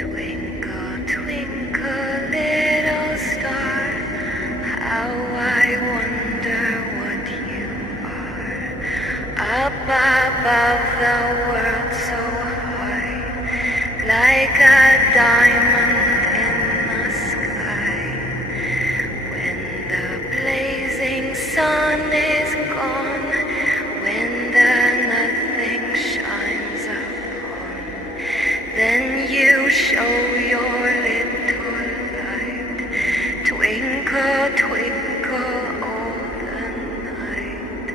Twinkle, twinkle, little star, how I wonder what you are. Up above the world so high, like a diamond in the sky. When the blazing sun is gone, when the nothing shines upon, then you show your little light. Twinkle, twinkle all the night.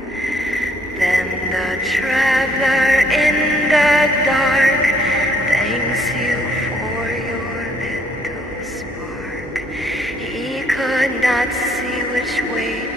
Then the traveler in the dark thanks you for your little spark. He could not see which way